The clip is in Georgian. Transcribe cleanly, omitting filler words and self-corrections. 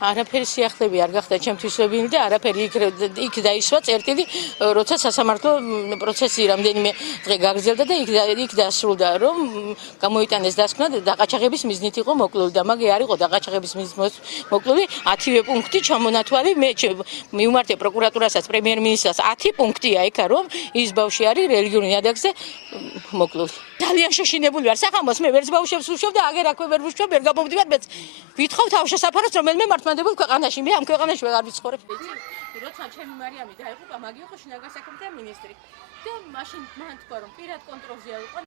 არაფერი სიახლები არ გახდა ჩემთვის ვებინი და არაფერი იქ დაისვა წერტილი, როცა სასამართლო პროცესი რამდენიმე დღე გაგრძელდა და იქ დასრულდა, რომ გამოიტანეს დასკვნა დაყაჩაღების მიზნით იყო მოკლული და მაგ არ იყო დაყაჩაღების მიზნით მოკლული 10-ვე პუნქტი ჩამონათვალი მე მივმართე პროკურატურასაც პრემიერ-მინისტრს 10 პუნქტია ეკა რომ ის ბავშვი არის რელიგიურ ნიადაგზე მოკლული. ძალიან შეშინებული ვარ სახამოს მე ვერც ბავშვებს ვუშვებ და აგერ აქვე ვერ ვუშვებ ვერ გაბობდივარ მეც ვითხოვ თავშესაფაროს რომელიმე მართლმადებელ ქვეყანაში მე ამ ქვეყანაში ვეღარ ვიცხოვრებ. როცა ჩემი მარიამი დაიღუპა, მაგი იყო შინაგან საქმეთა მინისტრი და მაშინ მან თქვა რომ პირად კონტროლზე იყო